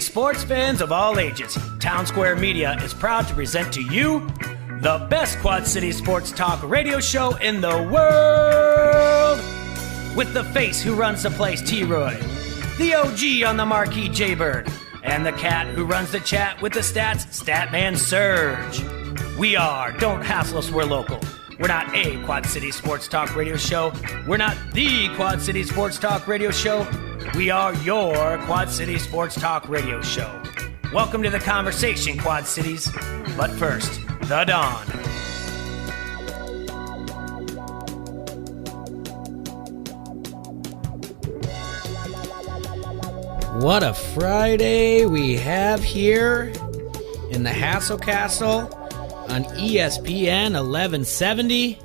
Sports fans of all ages, Town Square Media is proud to present to you the best Quad City sports talk radio show in the world. With the face who runs the place, T-Roy, the OG on the marquee, J-Bird, and the cat who runs the chat with the stats, Statman Surge. We are Don't Hassle Us, We're Local. We're not a Quad City sports talk radio show. We're not the Quad City sports talk radio show. We are your Quad City sports talk radio show. Welcome to the conversation, Quad Cities. But first, the dawn. What a Friday we have here in the Hassle Castle on ESPN 1170.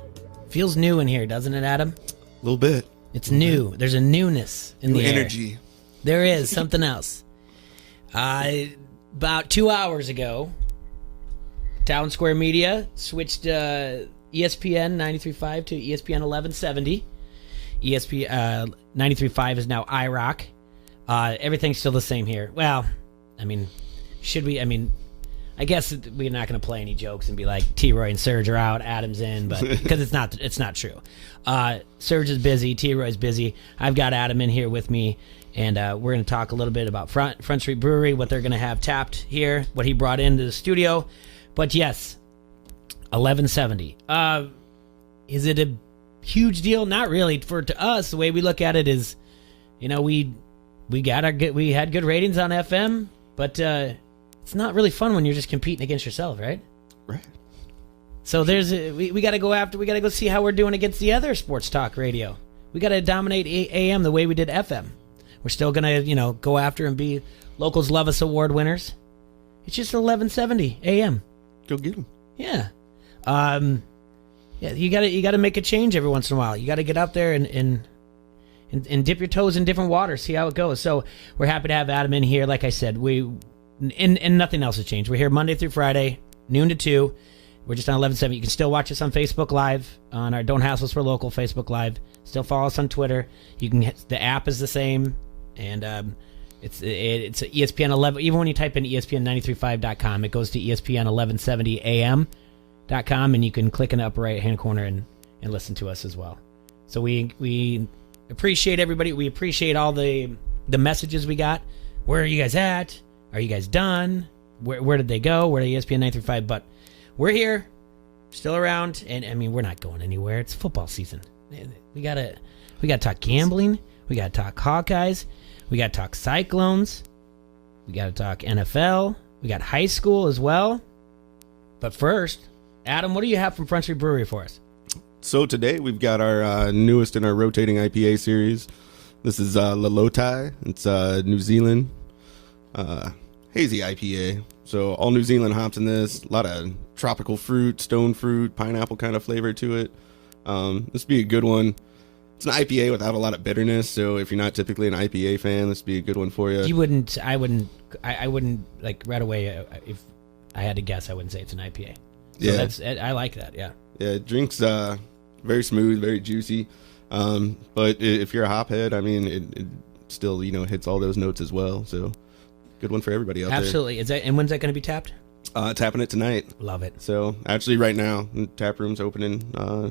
Feels new in here, doesn't it, Adam? A little bit. It's new. There's a newness in the energy. Air. There is something else. About 2 hours ago, Town Square Media switched ESPN 93.5 to ESPN 1170. ESPN 93.5 is now IROC. Everything's still the same here. Well, I mean, should we? I mean, I guess we're not going to play any jokes and be like T-Roy and Surge are out, Adam's in, but because it's not true. Surge is busy, T-Roy's busy. I've got Adam in here with me, and we're going to talk a little bit about Front Street Brewery, what they're going to have tapped here, what he brought into the studio. But yes, 1170. Is it a huge deal? Not really. To us, the way we look at it is, you know, we had good ratings on FM, but it's not really fun when you're just competing against yourself, right? Right. So we got to go after. We got to go see how we're doing against the other sports talk radio. We got to dominate AM the way we did FM. We're still gonna, go after and be Locals Love Us Award winners. It's just 1170 AM. Go get them. Yeah. Yeah. You got to make a change every once in a while. You got to get out there and dip your toes in different waters, see how it goes. So we're happy to have Adam in here. Like I said, and nothing else has changed. We're here Monday through Friday, noon to 2. We're just on 1170. You can still watch us on Facebook Live, on our Don't Hassle Us for Local Facebook Live. Still follow us on Twitter. The app is the same, and it's ESPN 11. Even when you type in ESPN935.com, it goes to ESPN 1170am.com, and you can click in the upper right hand corner and listen to us as well. So we appreciate everybody. We appreciate all the messages we got. Where are you guys at? Are you guys done? Where did they go? Where are ESPN 935? But we're here, still around, and I mean, we're not going anywhere. It's football season. We gotta talk gambling. We gotta talk Hawkeyes. We gotta talk Cyclones. We gotta talk NFL. We got high school as well. But first, Adam, what do you have from Front Street Brewery for us? So today we've got our newest in our rotating IPA series. This is Lalotai. It's New Zealand hazy IPA. So all New Zealand hops in this. A lot of tropical fruit, stone fruit, pineapple kind of flavor to it. This would be a good one. It's an IPA without a lot of bitterness. So if you're not typically an IPA fan, this would be a good one for you. I wouldn't like right away. If I had to guess, I wouldn't say it's an IPA. So yeah, I like that. Yeah. Yeah, it drinks very smooth, very juicy. But if you're a hop head, I mean, it still, hits all those notes as well. So good one for everybody out Absolutely. there. And when's that going to be tapped? Tapping it tonight. Love it. So actually right now, the tap room's opening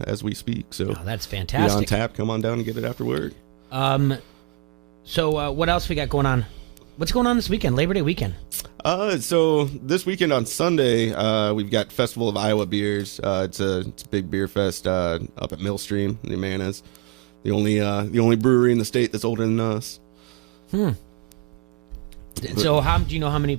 as we speak. So that's fantastic. Be on tap. Come on down and get it after work. So what else we got going on? What's going on this weekend, Labor Day weekend? So this weekend on Sunday, we've got Festival of Iowa Beers. It's a big beer fest up at Millstream in the Amanas. The only brewery in the state that's older than us. So do you know how many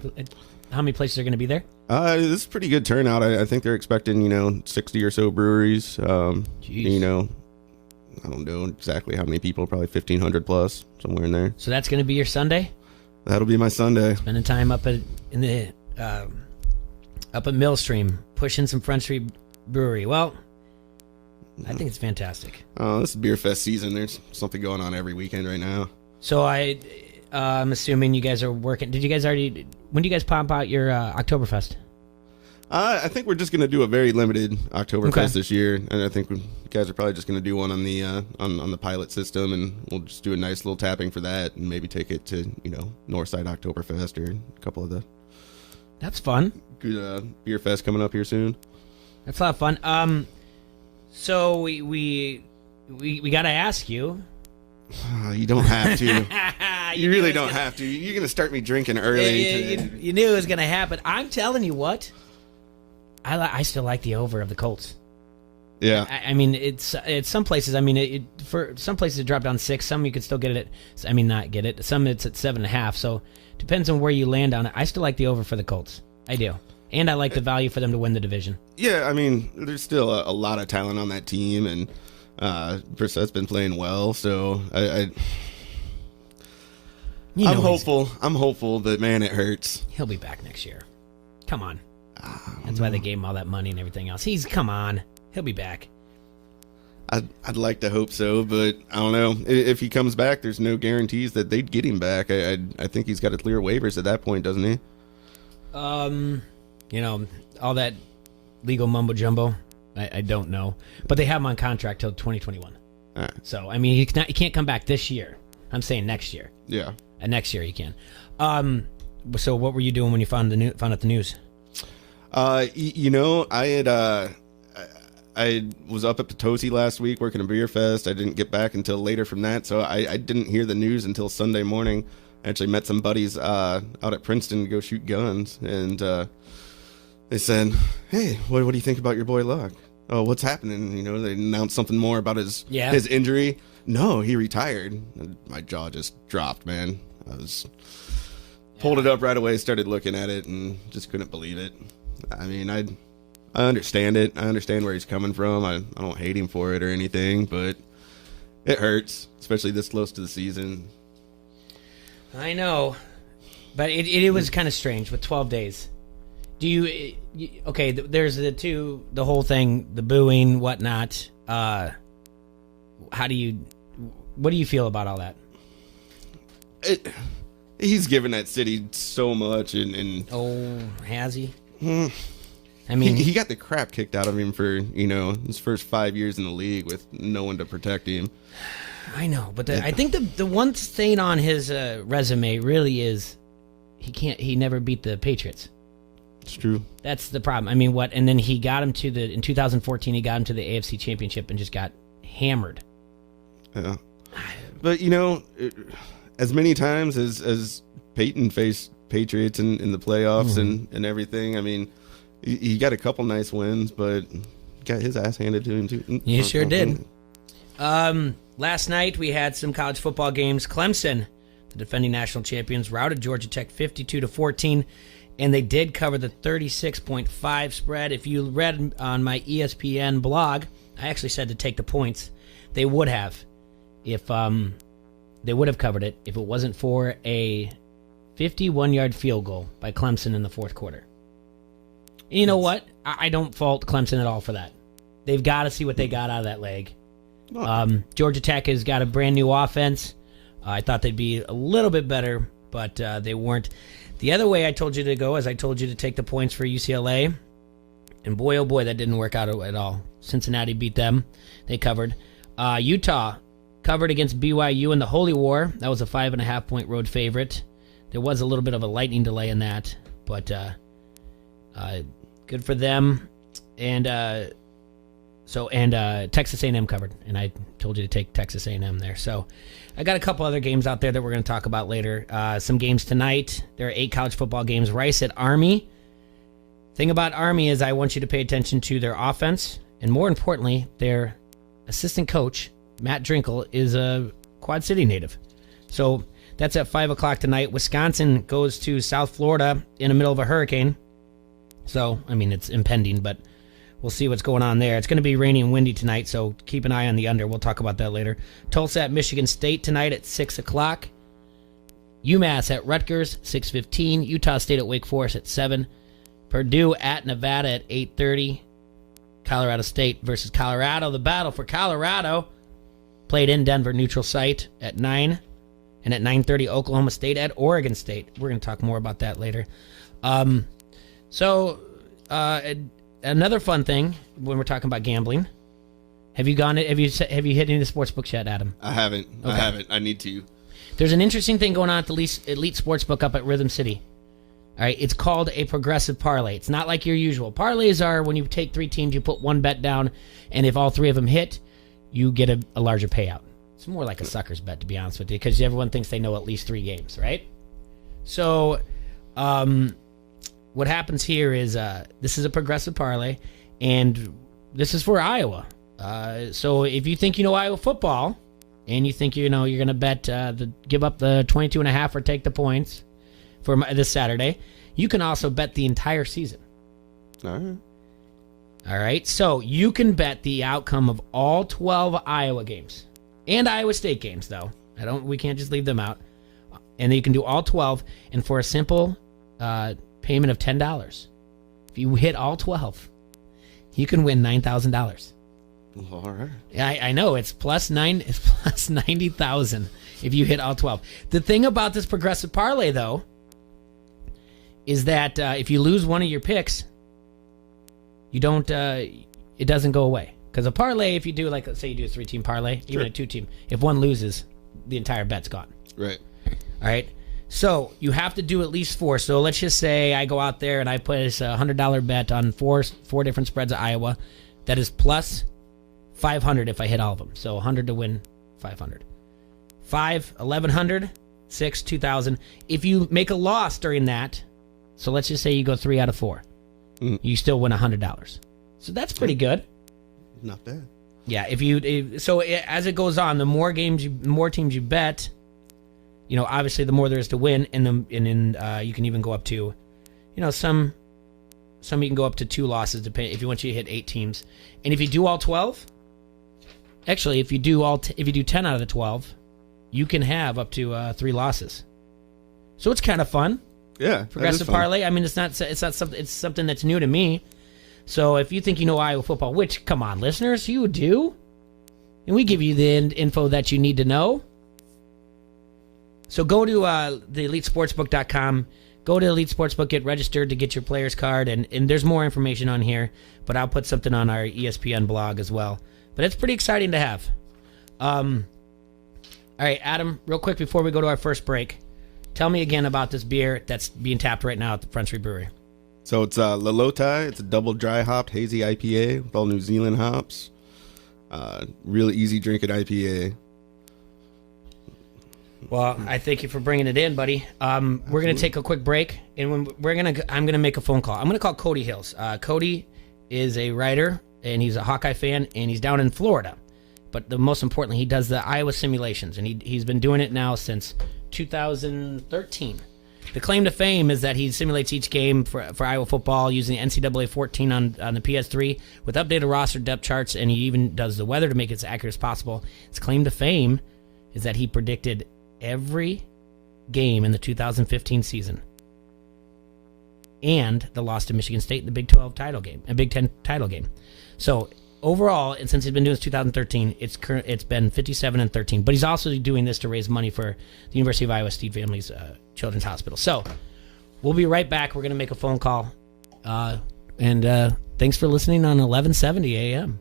places are going to be there? This is a pretty good turnout. I think they're expecting 60 or so breweries. Jeez. I don't know exactly how many people. Probably 1,500 plus, somewhere in there. So that's going to be your Sunday? That'll be my Sunday. Spending time up at Millstream, pushing some Front Street Brewery. Well, I think it's fantastic. This is beer fest season. There's something going on every weekend right now. So I'm assuming you guys are working. When do you guys pop out your Oktoberfest? I think we're just going to do a very limited Oktoberfest Okay. this year, and I think you guys are probably just going to do one on the on the pilot system, and we'll just do a nice little tapping for that, and maybe take it to Northside Oktoberfest or a couple of the That's fun. good beer fest coming up here soon. That's a lot of fun. So we got to ask you. You don't have to. You really don't gonna, have to. You're going to start me drinking early. You knew it was going to happen. I'm telling you what. I still like the over of the Colts. Yeah. I mean, it's some places. I mean, for some places it dropped down 6. Some you could still get it at. I mean, not get it. Some it's at 7.5. So depends on where you land on it. I still like the over for the Colts. I do, and I like the value for them to win the division. Yeah, I mean, there's still a lot of talent on that team, and Brissett's been playing well. So I'm hopeful. I'm hopeful, but man, it hurts. He'll be back next year. Come on. That's why they gave him all that money and everything else. Come on. He'll be back. I'd like to hope so, but I don't know. If he comes back, there's no guarantees that they'd get him back. I think he's got to clear waivers at that point, doesn't he? All that legal mumbo jumbo, I don't know. But they have him on contract till 2021. All right. So, I mean, he can't come back this year. I'm saying next year. Yeah. And next year he can. So what were you doing when you found out the news? I was up at Potosi last week working a beer fest. I didn't get back until later from that, so I didn't hear the news until Sunday morning. I actually met some buddies out at Princeton to go shoot guns, and they said, "Hey, what do you think about your boy Luck? Oh, what's happening?" They announced something more about his injury. No, he retired. And my jaw just dropped, man. Pulled it up right away, started looking at it, and just couldn't believe it. I mean, I understand it. I understand where he's coming from. I don't hate him for it or anything, but it hurts, especially this close to the season. I know, but it was kind of strange with 12 days. Do you okay? There's the whole thing, the booing, whatnot. What do you feel about all that? He's given that city so much, and oh, has he? I mean, he got the crap kicked out of him for his first 5 years in the league with no one to protect him. I know, but I think the one stain on his resume really is he never beat the Patriots. It's true. That's the problem. I mean, and then he got him in 2014. He got him to the AFC Championship and just got hammered. Yeah, but as many times as Peyton faced Patriots in the playoffs and everything, I mean, he got a couple nice wins, but got his ass handed to him too. He sure did. Last night we had some college football games. Clemson, the defending national champions, routed Georgia Tech 52-14, and they did cover the 36.5 spread. If you read on my ESPN blog, I actually said to take the points. They would have, if they would have covered it if it wasn't for a 51-yard field goal by Clemson in the fourth quarter. And you know what? I don't fault Clemson at all for that. They've got to see what they got out of that leg. Georgia Tech has got a brand new offense. I thought they'd be a little bit better, but they weren't. The other way I told you to go is I told you to take the points for UCLA. And boy, oh boy, that didn't work out at all. Cincinnati beat them. They covered. Utah covered against BYU in the Holy War. That was a 5.5-point road favorite. There was a little bit of a lightning delay in that, but good for them. And Texas A&M covered, and I told you to take Texas A&M there. So I got a couple other games out there that we're going to talk about later. Some games tonight. There are 8 college football games. Rice at Army. Thing about Army is I want you to pay attention to their offense, and more importantly, their assistant coach, Matt Drinkle, is a Quad City native. So that's at 5 o'clock tonight. Wisconsin goes to South Florida in the middle of a hurricane. So, I mean, it's impending, but we'll see what's going on there. It's going to be rainy and windy tonight, so keep an eye on the under. We'll talk about that later. Tulsa at Michigan State tonight at 6 o'clock. UMass at Rutgers, 6:15. Utah State at Wake Forest at 7. Purdue at Nevada at 8:30. Colorado State versus Colorado. The battle for Colorado played in Denver, neutral site at 9. And at 9:30, Oklahoma State at Oregon State. We're going to talk more about that later. So another fun thing when we're talking about gambling. Have you hit any of the sports books yet, Adam? I haven't. Okay. I haven't. I need to. There's an interesting thing going on at the Elite Sportsbook up at Rhythm City. All right, it's called a progressive parlay. It's not like your usual. Parlays are when you take 3 teams, you put one bet down, and if all 3 of them hit, you get a larger payout. It's more like a sucker's bet, to be honest with you, because everyone thinks they know at least 3 games, right? So what happens here is this is a progressive parlay, and this is for Iowa. So if you think you know Iowa football, and you think you're going to bet give up the 22.5 or take the points for this Saturday, you can also bet the entire season. All right. So you can bet the outcome of all 12 Iowa games and Iowa State games, though. We can't just leave them out. And then you can do all 12, and for a simple payment of $10, if you hit all 12, you can win $9,000. All right. I know it's plus 90,000 if you hit all 12. The thing about this progressive parlay, though, is that if you lose one of your picks, you don't. It doesn't go away, because a parlay, if you do, like, let's say you do a 3-team parlay, even a 2-team, if one loses, the entire bet's gone. Right. All right. So you have to do at least 4. So let's just say I go out there and I place a $100 bet on four different spreads of Iowa. That is plus 500 if I hit all of them. So 100 to win 500. 5, 1,100, 6, 2,000. If you make a loss during that, so let's just say you go 3 out of 4, you still win $100. So that's pretty good. Not bad. Yeah. As it goes on, the more teams you bet, obviously the more there is to win, and then you can even go up to, some you can go up to 2 losses depending if you want you to hit 8 teams, and if you do all 12. Actually, if you do 10 out of the 12, you can have up to 3 losses. So it's kind of fun. Yeah, progressive parlay. I mean, it's something that's new to me. So if you think you know Iowa football, which, come on, listeners, you do, and we give you the info that you need to know. So go to the EliteSportsbook.com. Go to Elite Sportsbook, get registered to get your player's card, and there's more information on here, but I'll put something on our ESPN blog as well. But it's pretty exciting to have. All right, Adam, real quick before we go to our first break, tell me again about this beer that's being tapped right now at the Front Street Brewery. So it's Lalotai. It's a double dry hopped hazy IPA with all New Zealand hops. Really easy drinking IPA. Well, I thank you for bringing it in, buddy. We're going to take a quick break, and I'm going to make a phone call. I'm going to call Cody Hills. Cody is a writer, and he's a Hawkeye fan, and he's down in Florida. But the most importantly, he does the Iowa simulations, and he's been doing it now since 2013. The claim to fame is that he simulates each game for Iowa football using the NCAA 14 on the PS3 with updated roster depth charts, and he even does the weather to make it as accurate as possible. His claim to fame is that he predicted every game in the 2015 season and the loss to Michigan State in the Big 12 title game, a Big 10 title game. So overall, and since he's been doing this 2013, it's been 57-13. But he's also doing this to raise money for the University of Iowa Steve Family's Children's Hospital. So we'll be right back. We're going to make a phone call. And thanks for listening on 1170 AM.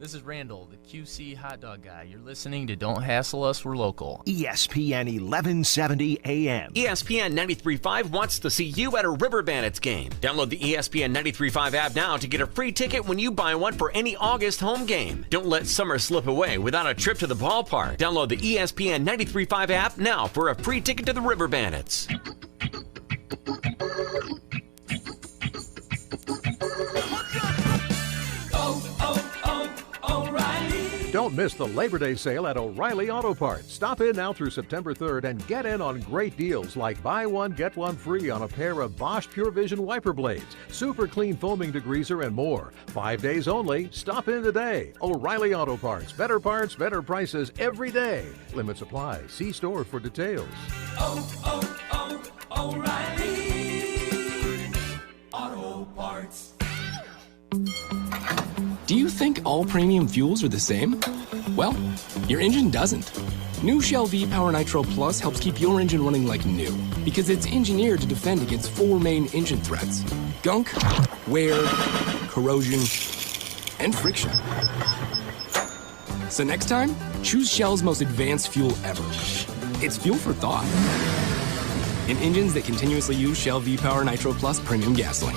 This is Randall, the QC hot dog guy. You're listening to Don't Hassle Us, We're Local. ESPN 1170 AM. ESPN 93.5 wants to see you at a River Bandits game. Download the ESPN 93.5 app now to get a free ticket when you buy one for any August home game. Don't let summer slip away without a trip to the ballpark. Download the ESPN 93.5 app now for a free ticket to the River Bandits. Don't miss the Labor Day sale at O'Reilly Auto Parts. Stop in now through September 3rd and get in on great deals like buy one, get one free on a pair of Bosch Pure Vision wiper blades, super clean foaming degreaser, and more. 5 days only. Stop in today. O'Reilly Auto Parts. Better parts, better prices every day. Limits apply. See store for details. O'Reilly Auto Parts. Do you think all premium fuels are the same? Well, your engine doesn't. New Shell V-Power Nitro Plus helps keep your engine running like new because it's engineered to defend against 4 main engine threats: gunk, wear, corrosion, and friction. So next time, choose Shell's most advanced fuel ever. It's fuel for thought. In engines that continuously use Shell V-Power Nitro Plus premium gasoline.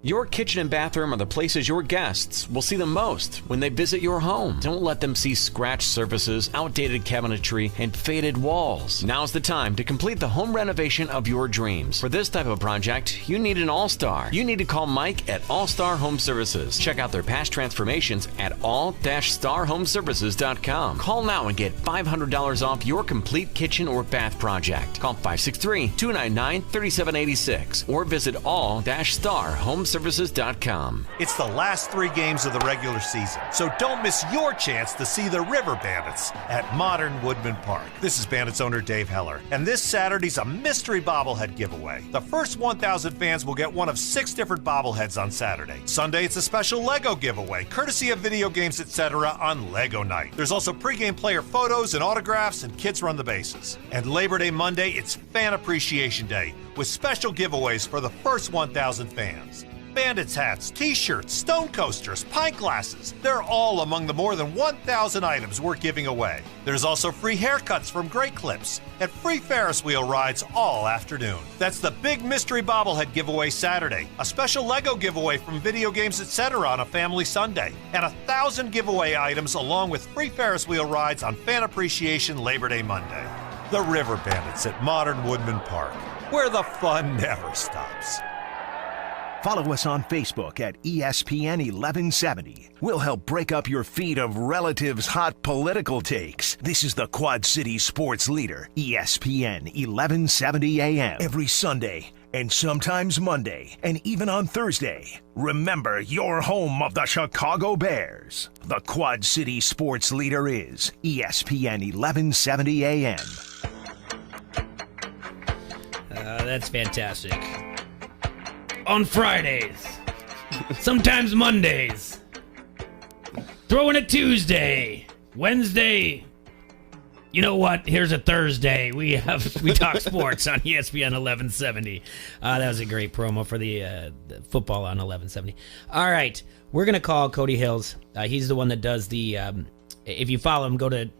Your kitchen and bathroom are the places your guests will see the most when they visit your home. Don't let them see scratched surfaces, outdated cabinetry, and faded walls. Now's the time to complete the home renovation of your dreams. For this type of project, you need an all-star. You need to call Mike at All-Star Home Services. Check out their past transformations at all-starhomeservices.com. Call now and get $500 off your complete kitchen or bath project. Call 563-299-3786 or visit all-starhomeservices.com. It's the last 3 games of the regular season, so don't miss your chance to see the River Bandits at Modern Woodman Park. This is Bandits owner Dave Heller, and this Saturday's a mystery bobblehead giveaway. The first 1,000 fans will get one of 6 different bobbleheads on Saturday. Sunday, it's a special Lego giveaway, courtesy of Video Games Etc. on Lego Night. There's also pregame player photos and autographs, and kids run the bases. And Labor Day Monday, it's Fan Appreciation Day, with special giveaways for the first 1,000 fans. Bandits hats, t-shirts, stone coasters, pint glasses. They're all among the more than 1,000 items we're giving away. There's also free haircuts from Great Clips and free Ferris wheel rides all afternoon. That's the big mystery bobblehead giveaway Saturday, a special Lego giveaway from Video Games Etc. on a family Sunday, and 1,000 giveaway items along with free Ferris wheel rides on Fan Appreciation Labor Day Monday. The River Bandits at Modern Woodman Park, where the fun never stops. Follow us on Facebook at ESPN 1170. We'll help break up your feed of relatives' hot political takes. This is the Quad City sports leader, ESPN 1170 AM. Every Sunday and sometimes Monday and even on Thursday. Remember, you're home of the Chicago Bears. The Quad City sports leader is ESPN 1170 AM. That's fantastic. On Fridays, sometimes Mondays, throw in a Tuesday, Wednesday. You know what? Here's a Thursday. We talk sports on ESPN 1170. That was a great promo for the football on 1170. All right, we're gonna call Cody Hills. He's the one that does the. If you follow him, go to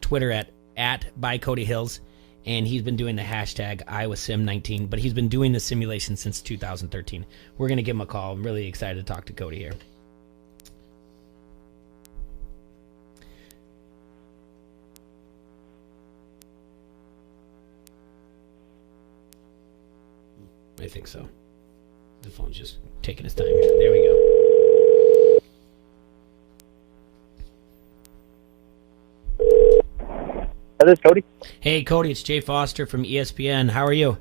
Twitter at by Cody Hills. And he's been doing the hashtag IowaSim19, but he's been doing the simulation since 2013. We're going to give him a call. I'm really excited to talk to Cody here. I think so. The phone's just taking its time here. There we go. This is Cody. Hey, Cody, it's Jay Foster from ESPN. How are you?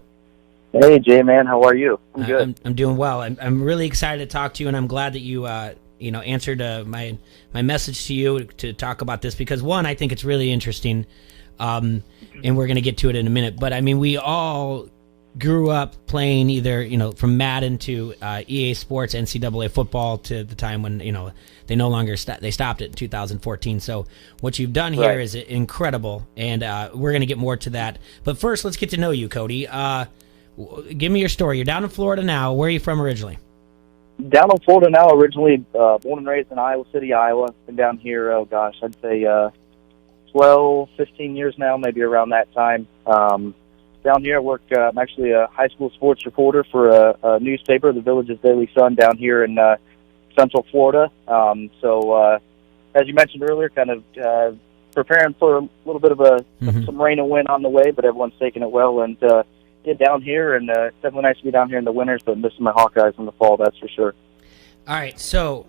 Hey, Jay, man. How are you? I'm good. I'm doing well. I'm really excited to talk to you, and I'm glad that you answered my message to you to talk about this because, one, I think it's really interesting, and we're going to get to it in a minute. But, I mean, we all grew up playing either, from Madden to EA Sports, NCAA football to the time when, they no longer they stopped it in 2014. So what you've done here is incredible, and we're going to get more to that. But first, let's get to know you, Cody. Give me your story. You're down in Florida now. Where are you from originally? Down in Florida now, originally born and raised in Iowa City, Iowa. Been down here, I'd say 12, 15 years now, maybe around that time. Down here, I work. I'm actually a high school sports reporter for a newspaper, the Village's Daily Sun, down here in Central Florida. So, as you mentioned earlier, kind of preparing for a little bit of some rain and wind on the way, but everyone's taking it well. And get down here, and it's definitely nice to be down here in the winters, but missing my Hawkeyes in the fall, that's for sure. All right, so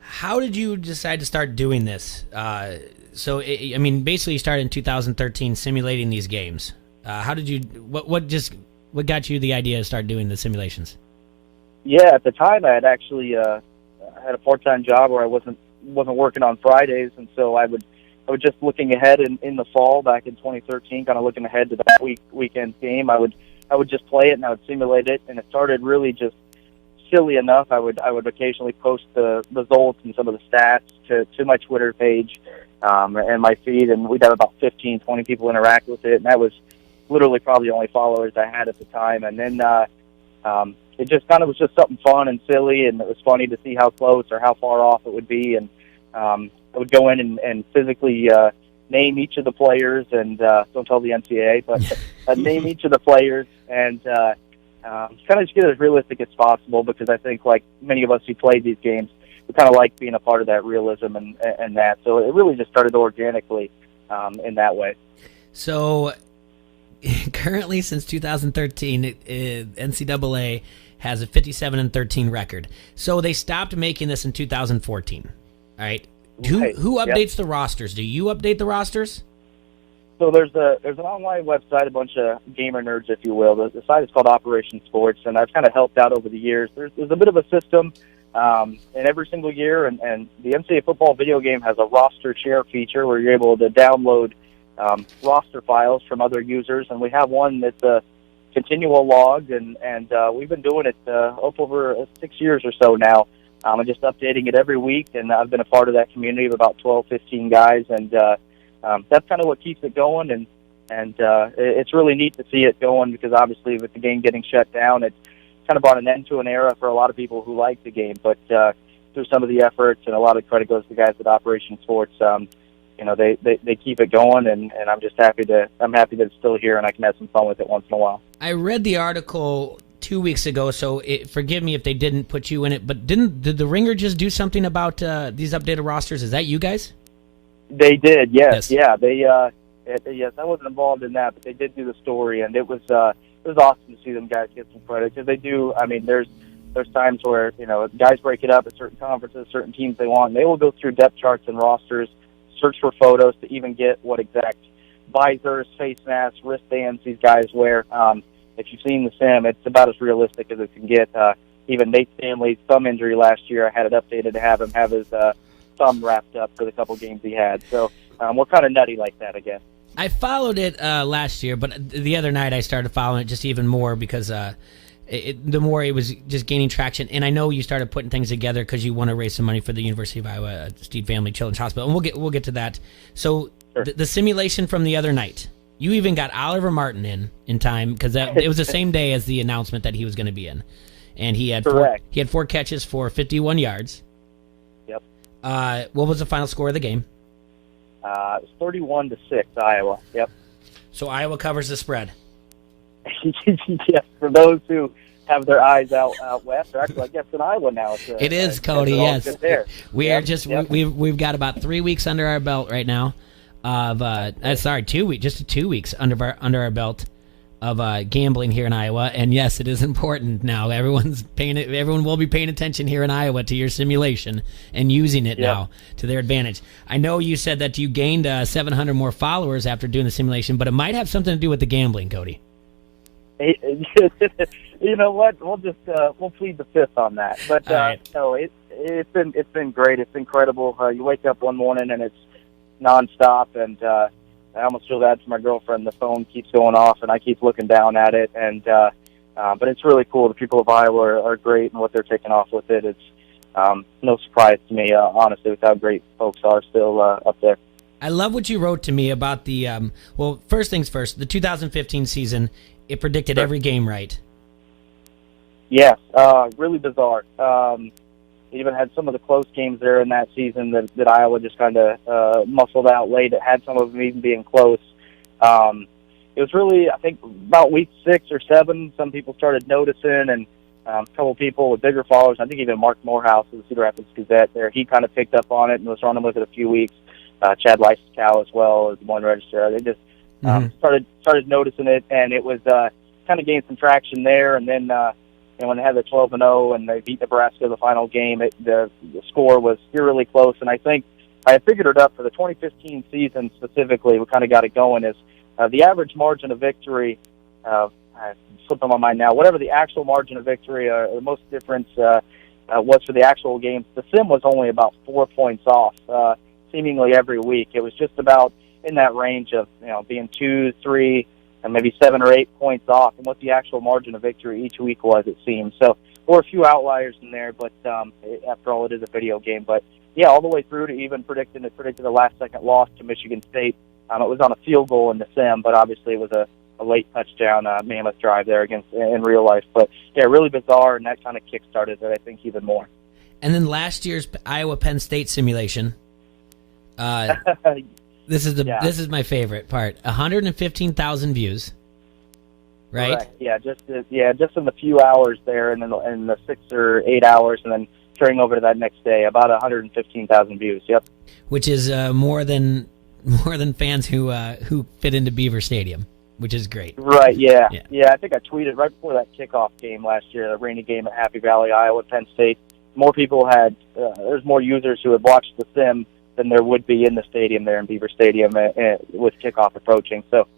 how did you decide to start doing this? Basically you started in 2013 simulating these games. How did you? What got you the idea to start doing the simulations? Yeah, at the time I had actually had a part-time job where I wasn't working on Fridays, and so I was just looking ahead in the fall back in 2013, kind of looking ahead to that weekend game. I would just play it and I would simulate it, and it started really just silly enough, I would occasionally post the results and some of the stats to my Twitter page and my feed, and we'd have about 15, 20 people interact with it, and that was literally probably the only followers I had at the time. And then it just kind of was just something fun and silly, and it was funny to see how close or how far off it would be. And I would go in and physically name each of the players, and don't tell the NCAA, but name each of the players, and kind of just get it as realistic as possible, because I think, like many of us who played these games, we kind of like being a part of that realism and that. So it really just started organically in that way. So currently, since 2013, NCAA has a 57-13 record. So they stopped making this in 2014. All right. Who updates the rosters? Do you update the rosters? So there's an online website, a bunch of gamer nerds, if you will. The site is called Operation Sports, and I've kind of helped out over the years. There's a bit of a system, and every single year, and the NCAA football video game has a roster share feature where you're able to download roster files from other users, and we have one that's a continual log, and we've been doing it up over 6 years or so now. I'm just updating it every week, and I've been a part of that community of about 12, 15 guys, and that's kind of what keeps it going, and it's really neat to see it going, because obviously with the game getting shut down, it's kind of brought an end to an era for a lot of people who like the game. But through some of the efforts, and a lot of credit goes to the guys at Operation Sports, they keep it going, and I'm happy that it's still here and I can have some fun with it once in a while. I read the article 2 weeks ago, so forgive me if they didn't put you in it, but did the Ringer just do something about these updated rosters? Is that you guys? They did, yes. Yeah, yes, I wasn't involved in that, but they did do the story, and it was awesome to see them guys get some credit, because they do. I mean, there's times where guys break it up at certain conferences, certain teams they want, and they will go through depth charts and rosters, search for photos to even get what exact visors, face masks, wristbands these guys wear. If you've seen the sim, it's about as realistic as it can get. Even Nate Stanley's thumb injury last year, I had it updated to have him have his thumb wrapped up for the couple games he had. So we're kind of nutty like that, I guess. I followed it last year, but the other night I started following it just even more, because the more it was just gaining traction. And I know you started putting things together because you want to raise some money for the University of Iowa Steed Family Children's Hospital, and we'll get to that. So sure. The simulation from the other night, you even got Oliver Martin in time, because it was the same day as the announcement that he was going to be in, and he had four catches for 51 yards. Yep. What was the final score of the game? It was 31-6, Iowa. Yep. So Iowa covers the spread. Yes, for those who have their eyes out west, or actually, I guess in Iowa now. It is, Cody. Yes, we are just yep. we've got about 3 weeks under our belt right now. Of 2 weeks, just 2 weeks under our belt of gambling here in Iowa. And yes, it is important now. Everyone will be paying attention here in Iowa to your simulation and using it now to their advantage. I know you said that you gained 700 more followers after doing the simulation, but it might have something to do with the gambling, Cody. You know what? We'll just we'll plead the fifth on that. But right. No, it's been great. It's incredible. You wake up one morning and it's nonstop, and I almost feel bad for my girlfriend. The phone keeps going off, and I keep looking down at it. And but it's really cool. The people of Iowa are great, and what they're taking off with it. It's no surprise to me, honestly, with how great folks are still up there. I love what you wrote to me about the well, first things first, the 2015 season. It predicted every game right. Yes, really bizarre. It even had some of the close games there in that season that Iowa just kind of muscled out late. It had some of them even being close. It was really, I think, about week 6 or 7, some people started noticing, and a couple people with bigger followers, I think even Mark Morehouse of the Cedar Rapids Gazette there, he kind of picked up on it and was running with it a few weeks. Chad Lyskow as well as one registrar. They just started noticing it, and it was kind of gained some traction there. And then when they had the 12-0 and they beat Nebraska the final game, the score was eerily close. And I think I had figured it up for the 2015 season specifically. We kind of got it going is the average margin of victory. I slipped on my mind now. Whatever the actual margin of victory, the most difference was for the actual games. The sim was only about 4 points off, seemingly every week. It was just about in that range of being 2, 3, maybe 7 or 8 points off from what the actual margin of victory each week was, it seems. So there were a few outliers in there, but after all, it is a video game. But, yeah, all the way through to even predicted a last-second loss to Michigan State. It was on a field goal in the sim, but obviously it was a late touchdown mammoth drive there against in real life. But, yeah, really bizarre, and that kind of kick-started it, I think, even more. And then last year's Iowa-Penn State simulation. This is my favorite part. 115,000 views, right? Correct. Yeah, just in the few hours there, and then in the 6 or 8 hours, and then carrying over to that next day, about 115,000 views. Yep. Which is more than fans who fit into Beaver Stadium, which is great. Right. Yeah. I think I tweeted right before that kickoff game last year, the rainy game at Happy Valley, Iowa, Penn State. More people there's more users who had watched the sim than there would be in the stadium there in Beaver Stadium with kickoff approaching. So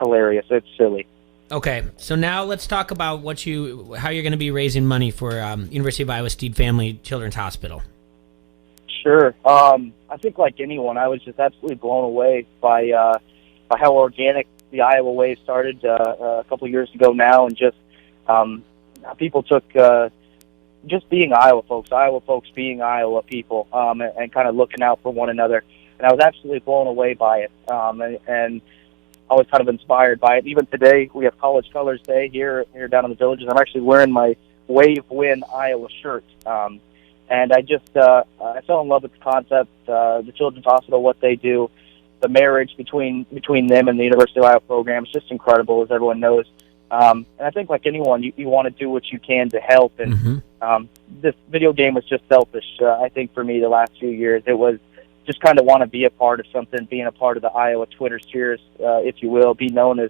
hilarious. It's silly. Okay, so now let's talk about how you're going to be raising money for University of Iowa Steed Family Children's Hospital. Sure. I think like anyone, I was just absolutely blown away by how organic the Iowa Way started a couple of years ago now, and just people took just being Iowa folks being Iowa people, and kind of looking out for one another. And I was absolutely blown away by it, and I was kind of inspired by it. Even today, we have College Colors Day here down in the Villages. I'm actually wearing my Wave Win Iowa shirt. And I just I fell in love with the concept, the Children's Hospital, what they do, the marriage between them and the University of Iowa program. It's just incredible, as everyone knows. And I think, like anyone, you want to do what you can to help. And this video game was just selfish, I think, for me the last few years. It was just kind of want to be a part of something, being a part of the Iowa Twitter spheres, if you will, be known as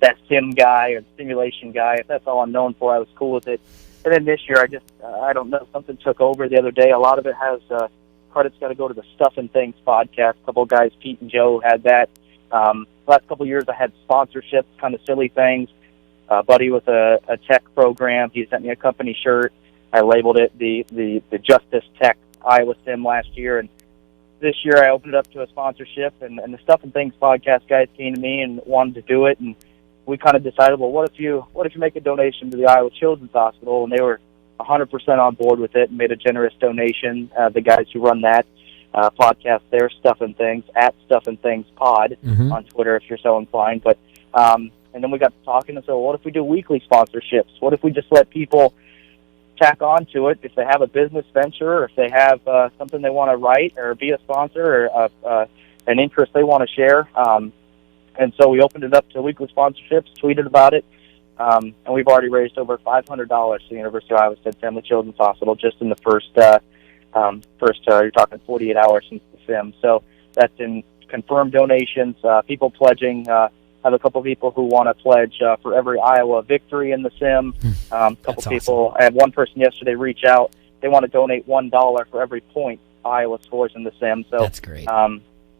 that sim guy or simulation guy. If that's all I'm known for, I was cool with it. And then this year, I don't know, something took over the other day. A lot of it has credit's got to go to the Stuff and Things podcast. A couple of guys, Pete and Joe, had that. Last couple of years, I had sponsorships, kind of silly things. Buddy with a tech program, he sent me a company shirt. I labeled it the Justice Tech Iowa Sim last year, and this year I opened it up to a sponsorship, and the Stuff and Things podcast guys came to me and wanted to do it, and we kind of decided, well, what if you make a donation to the Iowa Children's Hospital? And they were 100% on board with it and made a generous donation. The guys who run that podcast there, Stuff and Things, at Stuff and Things Pod on Twitter if you're so inclined. But and then we got to talking and said, well, what if we do weekly sponsorships? What if we just let people tack on to it if they have a business venture, or if they have something they want to write or be a sponsor, or an interest they want to share? And so we opened it up to weekly sponsorships, tweeted about it, and we've already raised over $500 to the University of Iowa Stead Family Children's Hospital just in the first you're talking 48 hours since the sim. So that's in confirmed donations, people pledging. I have a couple people who want to pledge for every Iowa victory in the sim. A couple people. Awesome. I had one person yesterday reach out. They want to donate $1 for every point Iowa scores in the sim. So that's great.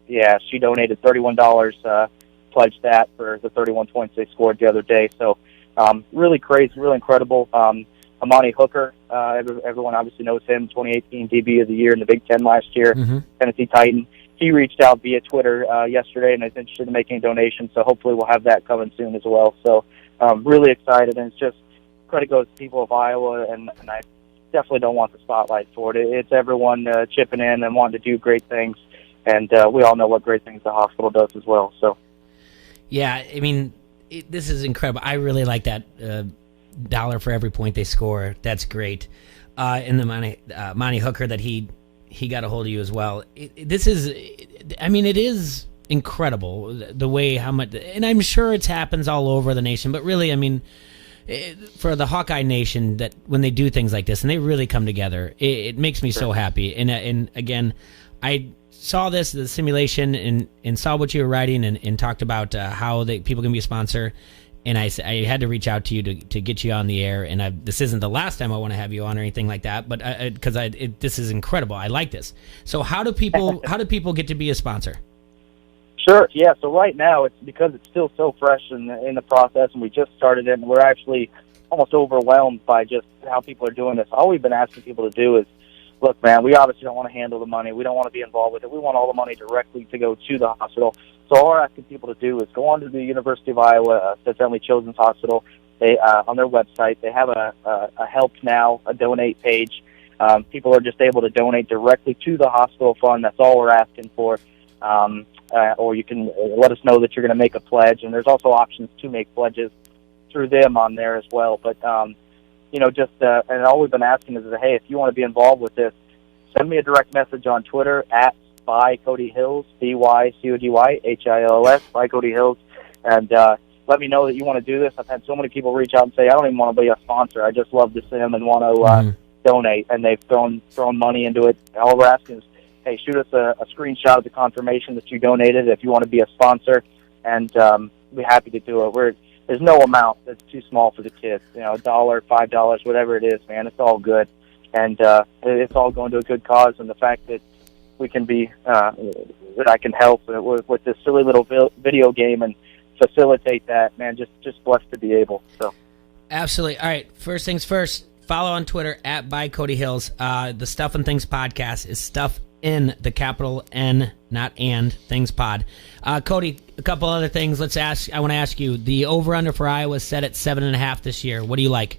Yeah, she donated $31. Pledged that for the 31 points they scored the other day. So really crazy, really incredible. Amani Hooker, everyone obviously knows him, 2018 DB of the year in the Big Ten last year, Tennessee Titan. He reached out via Twitter yesterday and is interested in making a donation, so hopefully we'll have that coming soon as well. So really excited, and it's just credit goes to people of Iowa, and I definitely don't want the spotlight for it. It's everyone chipping in and wanting to do great things, and we all know what great things the hospital does as well. So. Yeah, I mean, this is incredible. I really like that dollar for every point they score. That's great. And the Monty Hooker that he got a hold of you as well. It is incredible the way how much, and I'm sure it happens all over the nation, but really, I mean, for the Hawkeye Nation, that when they do things like this and they really come together, it makes me so happy. And again, I saw the simulation and saw what you were writing and talked about how people can be a sponsor, and I had to reach out to you to get you on the air, and this isn't the last time I want to have you on or anything like that, but because this is incredible. I like this. So how do people get to be a sponsor? Sure. Yeah. So right now, it's because it's still so fresh in the process, and we just started it, and we're actually almost overwhelmed by just how people are doing this. All we've been asking people to do is, look, man, we obviously don't want to handle the money. We don't want to be involved with it. We want all the money directly to go to the hospital. So all we're asking people to do is go on to the University of Iowa State Family Children's Hospital. They on their website, they have a Help Now, a donate page. People are just able to donate directly to the hospital fund. That's all we're asking for. Or you can let us know that you're going to make a pledge. And there's also options to make pledges through them on there as well. But, and all we've been asking is, hey, if you want to be involved with this, send me a direct message on Twitter at by Cody Hills, BYCODYHILLS, by Cody Hills, and let me know that you want to do this. I've had so many people reach out and say, I don't even want to be a sponsor. I just love the sim and want to donate, and they've thrown money into it. All we're asking is, hey, shoot us a screenshot of the confirmation that you donated if you want to be a sponsor, and we're happy to do it. There's no amount that's too small for the kids. $1, $5, whatever it is, man, it's all good. And it's all going to a good cause, and the fact that we can be, that I can help with this silly little video game and facilitate that, man, just blessed to be able. So, absolutely. All right, first things first, follow on Twitter at by Cody Hills. The Stuff and Things podcast is stuff in the capital N, not and, Things Pod. Cody, a couple other things. I want to ask you, the over-under for Iowa is set at 7.5 this year. What do you like?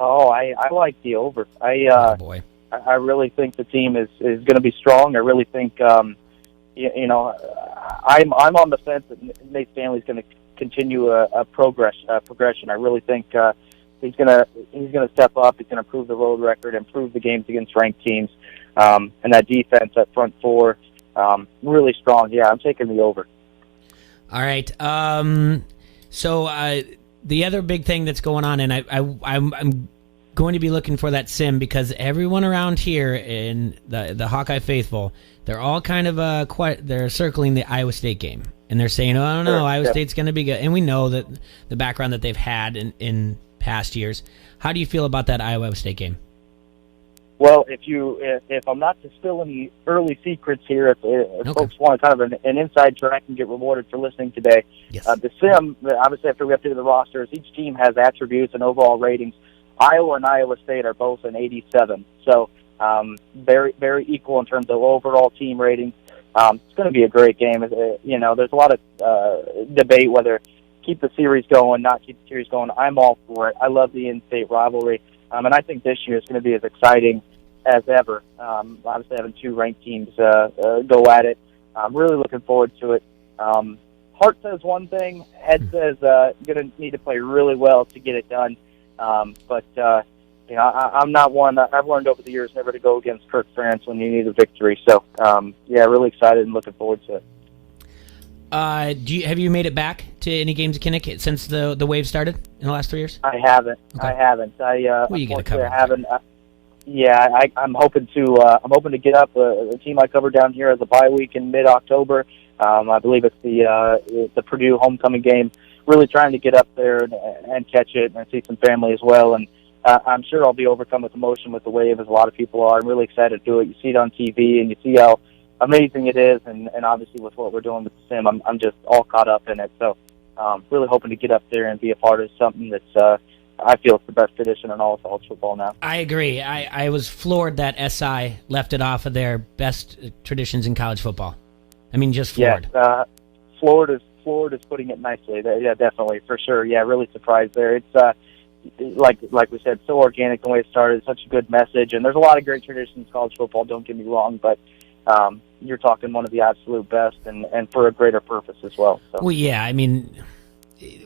Oh, I like the over. Oh, boy. I really think the team is going to be strong. I really think, I'm on the fence that Nate Stanley's going to continue a progression. I really think he's going to step up. He's going to improve the road record, improve the games against ranked teams, and that defense at front four, really strong. Yeah, I'm taking the over. All right. So the other big thing that's going on, and I'm going to be looking for that sim because everyone around here in the Hawkeye faithful, they're all kind of they're circling the Iowa State game, and they're saying, "Oh, I don't know, Sure, Iowa State's going to be good." And we know that the background that they've had in past years. How do you feel about that Iowa State game? Well, if I'm not to spill any early secrets here, if folks want kind of an inside track and get rewarded for listening today, yes. The sim, obviously after we updated the rosters, each team has attributes and overall ratings. Iowa and Iowa State are both an 87, so very, very equal in terms of overall team ratings. It's going to be a great game. There's a lot of debate whether keep the series going, not keep the series going. I'm all for it. I love the in-state rivalry, and I think this year is going to be as exciting as ever. Obviously, having two ranked teams go at it. I'm really looking forward to it. Heart says one thing. Head says you're going to need to play really well to get it done. But I'm not one. I've learned over the years never to go against Kirk Ferentz when you need a victory. So, really excited and looking forward to it. Have you made it back to any games of Kinnick since the wave started in the last 3 years? I haven't. Okay. I haven't. Well, you get a cover. I haven't. I'm hoping to get up a team I cover down here as a bye week in mid-October. I believe it's the Purdue homecoming game. Really trying to get up there and catch it and see some family as well. And I'm sure I'll be overcome with emotion with the wave, as a lot of people are. I'm really excited to do it. You see it on TV, and you see how amazing it is. And obviously with what we're doing with the sim, I'm just all caught up in it. So really hoping to get up there and be a part of something that's I feel it's the best tradition in all of college football now. I agree. I was floored that SI left it off of their best traditions in college football. I mean, just floored. Yeah, Florida's putting it nicely. Yeah, definitely, for sure. Yeah, really surprised there. It's like we said, so organic the way it started. Such a good message, and there's a lot of great traditions in college football. Don't get me wrong, but you're talking one of the absolute best, and for a greater purpose as well. So. Well, yeah, I mean,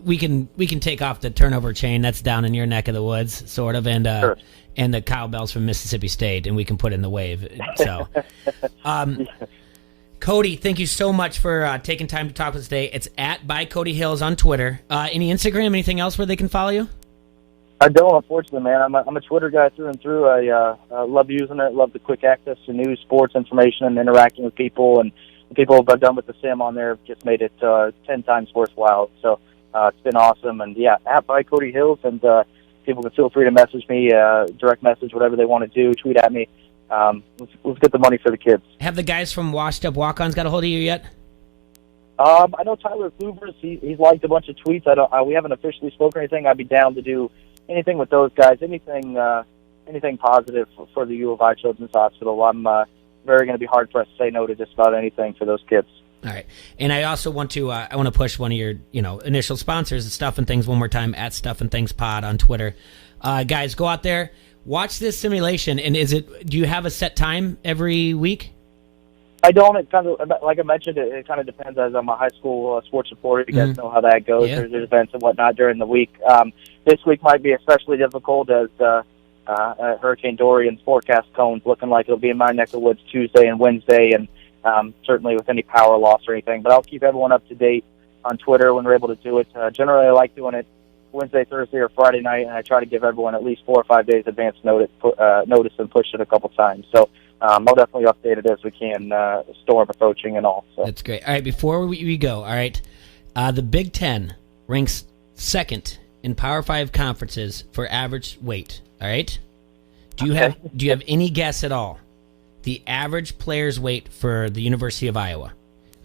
we can take off the turnover chain that's down in your neck of the woods, sort of, and Sure. and the cowbells from Mississippi State, and we can put in the wave. So. Cody, thank you so much for taking time to talk with us today. It's at by Cody Hills on Twitter. Any Instagram, anything else where they can follow you? I don't, unfortunately, man. I'm a Twitter guy through and through. I love using it. Love the quick access to news, sports information, and interacting with people. And the people I've done with the sim on there have just made it 10 times worthwhile. So it's been awesome. And yeah, at by Cody Hills, and people can feel free to message me, direct message, whatever they want to do. Tweet at me. Let's get the money for the kids. Have the guys from Washed Up Walk-Ons got a hold of you yet? I know Tyler Kluber's. He's liked a bunch of tweets. We haven't officially spoken or anything. I'd be down to do anything with those guys. Anything positive for the U of I Children's Hospital. I'm very going to be hard for us to say no to just about anything for those kids. All right, and I also want to push one of your initial sponsors, Stuff and Things, one more time at Stuff and Things Pod on Twitter. Guys, go out there, watch this simulation. And do you have a set time every week? I don't. It kind of, like I mentioned, it kind of depends. As I'm a high school sports reporter, you guys know how that goes. Yeah. There's events and whatnot during the week. This week might be especially difficult as Hurricane Dorian's forecast cones looking like it'll be in my neck of the woods Tuesday and Wednesday, and certainly with any power loss or anything. But I'll keep everyone up to date on Twitter when we're able to do it. Generally, I like doing it Wednesday, Thursday, or Friday night, and I try to give everyone at least 4 or 5 days advance notice and push it a couple times. So I'll definitely update it as we can, storm approaching and all. So. That's great. All right, before we go, all right, the Big Ten ranks second in Power 5 conferences for average weight. All right, do you have any guess at all the average player's weight for the University of Iowa?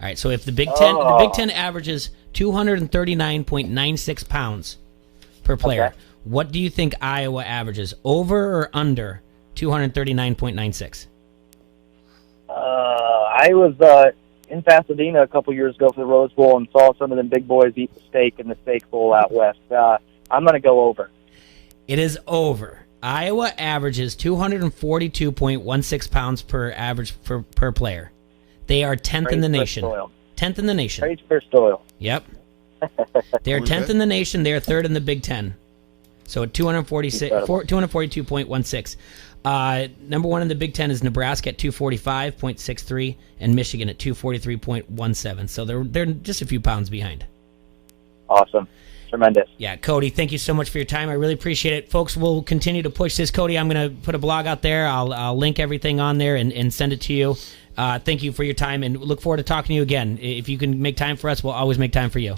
All right, so if the Big Ten averages 239.96 pounds per player, what do you think Iowa averages, over or under 239.96? I was in Pasadena a couple years ago for the Rose Bowl and saw some of them big boys eat the steak in the steak bowl out west. I'm going to go over. It is over. Iowa averages 242.16 pounds per player. They are 10th in the nation. 10th in the nation. Praise for Stoyle. Yep. They're 10th in the nation. They're third in the Big Ten. So 242.16. Number one in the Big Ten is Nebraska at 245.63 and Michigan at 243.17. So they're just a few pounds behind. Awesome. Tremendous. Yeah, Cody, thank you so much for your time. I really appreciate it. Folks, we'll continue to push this. Cody, I'm going to put a blog out there. I'll link everything on there and send it to you. Thank you for your time, and look forward to talking to you again. If you can make time for us, we'll always make time for you.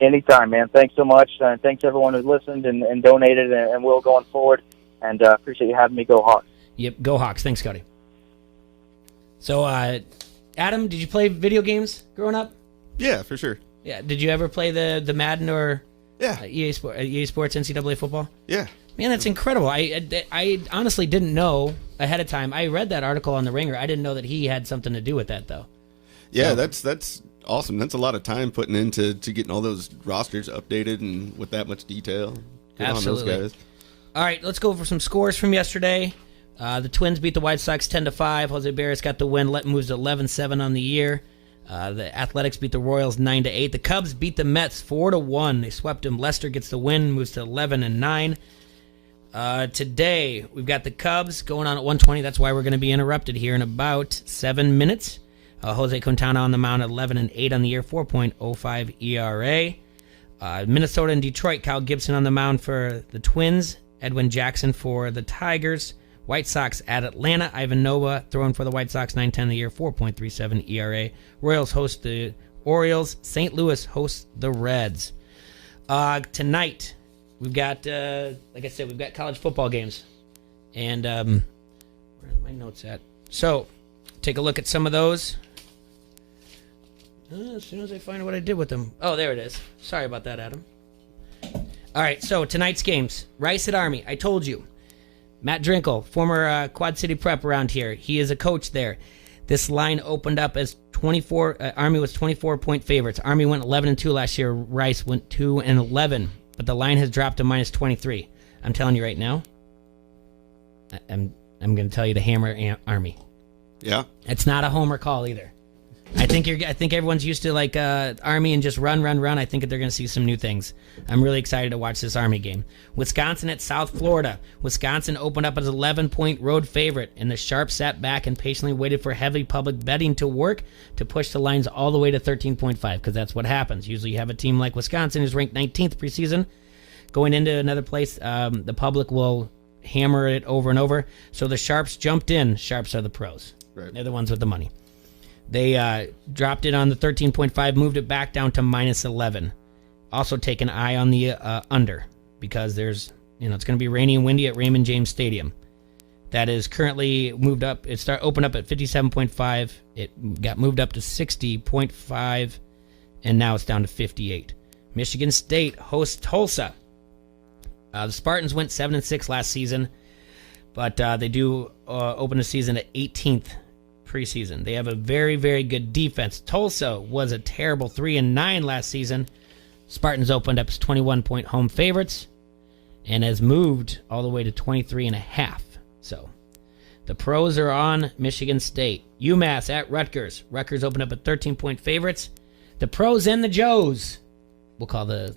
Anytime, man. Thanks so much. Thanks everyone who listened and donated and will going forward. And appreciate you having me. Go Hawks. Yep, go Hawks. Thanks, Cody. So, Adam, did you play video games growing up? Yeah, for sure. Yeah. Did you ever play the Madden or EA Sports NCAA football? Yeah. Man, that's incredible. I honestly didn't know ahead of time. I read that article on The Ringer. I didn't know that he had something to do with that, though. Yeah, that's awesome. That's a lot of time putting into getting all those rosters updated and with that much detail. Good Absolutely. on those guys. All right, let's go over some scores from yesterday. The Twins beat the White Sox 10-5. Jose Barris got the win. Moves to 11-7 on the year. The Athletics beat the Royals 9-8. The Cubs beat the Mets 4-1. They swept them. Lester gets the win, moves to 11-9. Today we've got the Cubs going on at 120. That's why we're going to be interrupted here in about 7 minutes. Jose Quintana on the mound at 11-8 on the year, 4.05 ERA. Minnesota and Detroit. Kyle Gibson on the mound for the Twins. Edwin Jackson for the Tigers. White Sox at Atlanta. Ivan Nova throwing for the White Sox, 9-10 the year, 4.37 ERA. Royals host the Orioles. St. Louis hosts the Reds. Tonight, we've got, like I said, we've got college football games. And where are my notes at? So, take a look at some of those. As soon as I find what I did with them. Oh, there it is. Sorry about that, Adam. All right, so tonight's games. Rice at Army. I told you. Matt Drinkle, former Quad City Prep around here. He is a coach there. This line opened up as 24. Army was 24-point favorites. Army went 11-2 last year. Rice went 2-11. But the line has dropped to minus 23. I'm telling you right now. I'm going to tell you to hammer Army. Yeah. It's not a homer call either. I think everyone's used to like Army and just run. I think they're going to see some new things. I'm really excited to watch this Army game. Wisconsin at South Florida. Wisconsin opened up as an 11-point road favorite, and the Sharps sat back and patiently waited for heavy public betting to work to push the lines all the way to 13.5, because that's what happens. Usually you have a team like Wisconsin who's ranked 19th preseason going into another place. The public will hammer it over and over. So the Sharps jumped in. Sharps are the pros. Right. They're the ones with the money. They dropped it on the 13.5, moved it back down to minus 11. Also take an eye on the under, because there's, it's going to be rainy and windy at Raymond James Stadium. That is currently moved up. It opened up at 57.5. It got moved up to 60.5, and now it's down to 58. Michigan State hosts Tulsa. The Spartans went 7-6 last season. But they do open the season at 18th preseason. They have a very, very good defense. Tulsa was a terrible 3-9 last season. Spartans opened up as 21-point home favorites and has moved all the way to 23.5. So the pros are on Michigan State. UMass at Rutgers. Rutgers opened up at 13-point favorites. The pros and the Joes. We'll call the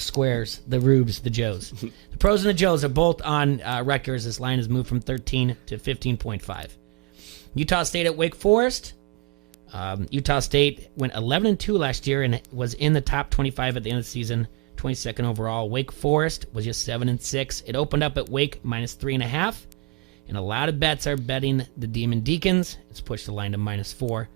squares, the Rubes, the Joes. The pros and the Joes are both on Rutgers. This line has moved from 13 to 15.5. Utah State at Wake Forest. Utah State went 11-2 last year and was in the top 25 at the end of the season, 22nd overall. Wake Forest was just 7-6. It opened up at Wake -3.5, and a lot of bets are betting the Demon Deacons. It's pushed the line to -4.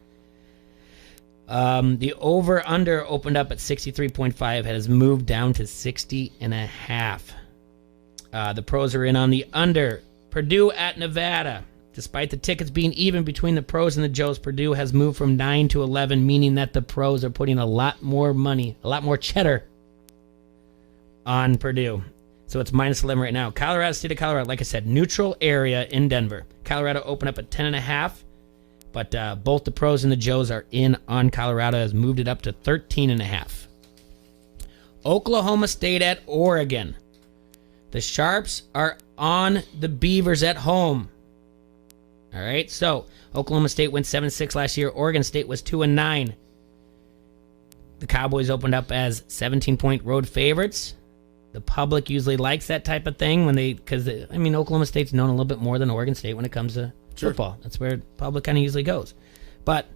The over-under opened up at 63.5, has moved down to 60.5. The pros are in on the under. Purdue at Nevada. Despite the tickets being even between the pros and the Joes, Purdue has moved from 9 to 11, meaning that the pros are putting a lot more money, a lot more cheddar on Purdue. So it's -11 right now. Colorado State of Colorado, like I said, neutral area in Denver. Colorado opened up at 10.5, but both the pros and the Joes are in on Colorado, has moved it up to 13.5. Oklahoma State at Oregon. The Sharps are on the Beavers at home. All right, so Oklahoma State went 7-6 last year. Oregon State was 2-9. The Cowboys opened up as 17-point road favorites. The public usually likes that type of thing because Oklahoma State's known a little bit more than Oregon State when it comes to football. That's where the public kind of usually goes. But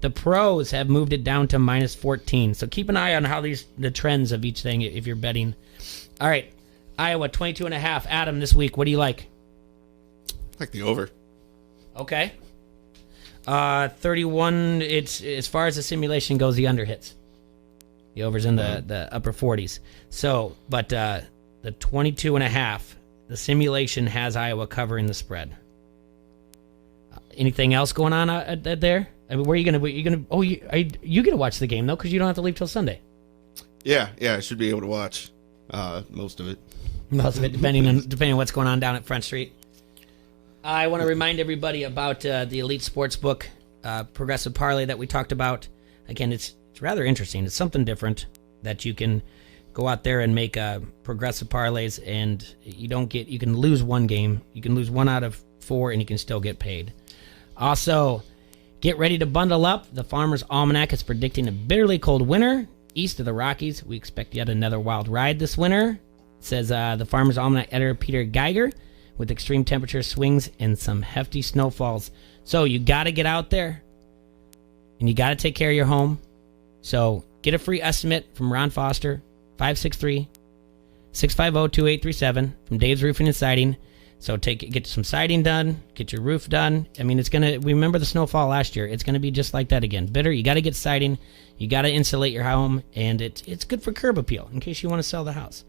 the pros have moved it down to -14. So keep an eye on how the trends of each thing if you're betting. All right, Iowa 22.5. Adam, this week, what do you like? I like the over. Okay. 31, it's as far as the simulation goes, the under hits. The over's in the upper 40s. So, but the 22.5, the simulation has Iowa covering the spread. Anything else going on there? I mean, where are you gonna? Oh, you gonna watch the game though, because you don't have to leave till Sunday. Yeah, I should be able to watch most of it. Most of it, depending on what's going on down at Front Street. I want to remind everybody about the Elite Sportsbook Progressive Parlay that we talked about. Again, it's rather interesting. It's something different that you can go out there and make progressive parlays, and you can lose one game. You can lose 1 out of 4, and you can still get paid. Also, get ready to bundle up. The Farmer's Almanac is predicting a bitterly cold winter east of the Rockies. We expect yet another wild ride this winter, says the Farmer's Almanac editor Peter Geiger, with extreme temperature swings and some hefty snowfalls. So you got to get out there, and you got to take care of your home. So get a free estimate from Ron Foster, 563-650-2837 from Dave's Roofing and Siding. So get some siding done, get your roof done. I mean, we remember the snowfall last year. It's going to be just like that again. Bitter, you got to get siding, you got to insulate your home, and it's good for curb appeal in case you want to sell the house.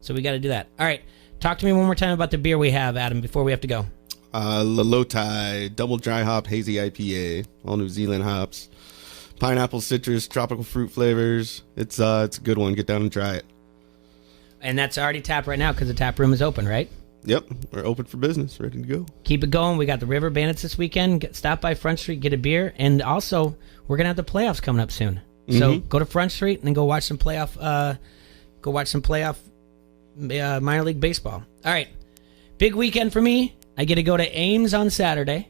So we got to do that. All right. Talk to me one more time about the beer we have, Adam, before we have to go. Lalotai, double dry hop hazy IPA, all New Zealand hops, pineapple, citrus, tropical fruit flavors. It's a good one. Get down and try it. And that's already tapped right now because the tap room is open, right? Yep, we're open for business, ready to go. Keep it going. We got the River Bandits this weekend. Stop by Front Street, get a beer, and also we're gonna have the playoffs coming up soon. So go to Front Street and then go watch some playoff. Minor League Baseball. All right. Big weekend for me. I get to go to Ames on Saturday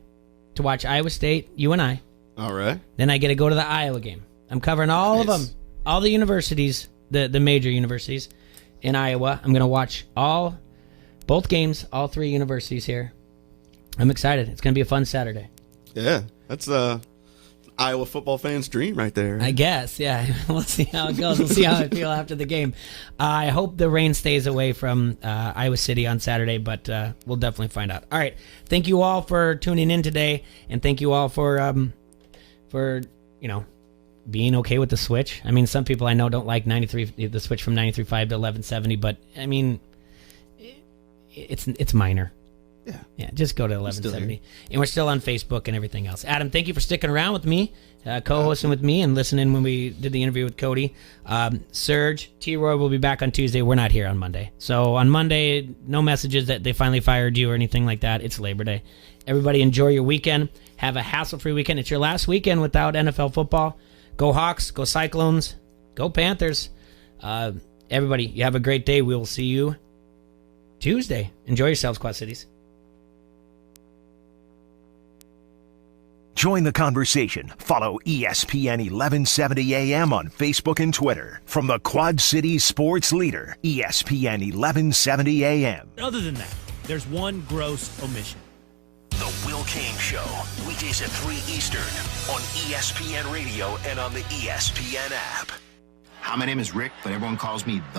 to watch Iowa State, UNI. All right. Then I get to go to the Iowa game. I'm covering all of them, all the universities, the major universities in Iowa. I'm going to watch both games, all 3 universities here. I'm excited. It's going to be a fun Saturday. Yeah, that's Iowa football fans' dream right there. I guess, yeah. We'll see how it goes. We'll see how I feel after the game. I hope the rain stays away from Iowa City on Saturday, but we'll definitely find out. All right. Thank you all for tuning in today, and thank you all for being okay with the switch. I mean, some people I know don't like the switch from 93.5 to 1170, but I mean, it's minor. Yeah, just go to 1170. And we're still on Facebook and everything else. Adam, thank you for sticking around with me, co-hosting with me, and listening when we did the interview with Cody. Serge, T-Roy will be back on Tuesday. We're not here on Monday. So on Monday, no messages that they finally fired you or anything like that. It's Labor Day. Everybody enjoy your weekend. Have a hassle-free weekend. It's your last weekend without NFL football. Go Hawks. Go Cyclones. Go Panthers. Everybody, you have a great day. We will see you Tuesday. Enjoy yourselves, Quad Cities. Join the conversation. Follow ESPN 1170 AM on Facebook and Twitter. From the Quad Cities sports leader, ESPN 1170 AM. Other than that, there's one gross omission. The Will Kane Show, weekdays at 3 Eastern on ESPN Radio and on the ESPN app. Hi, my name is Rick, but everyone calls me The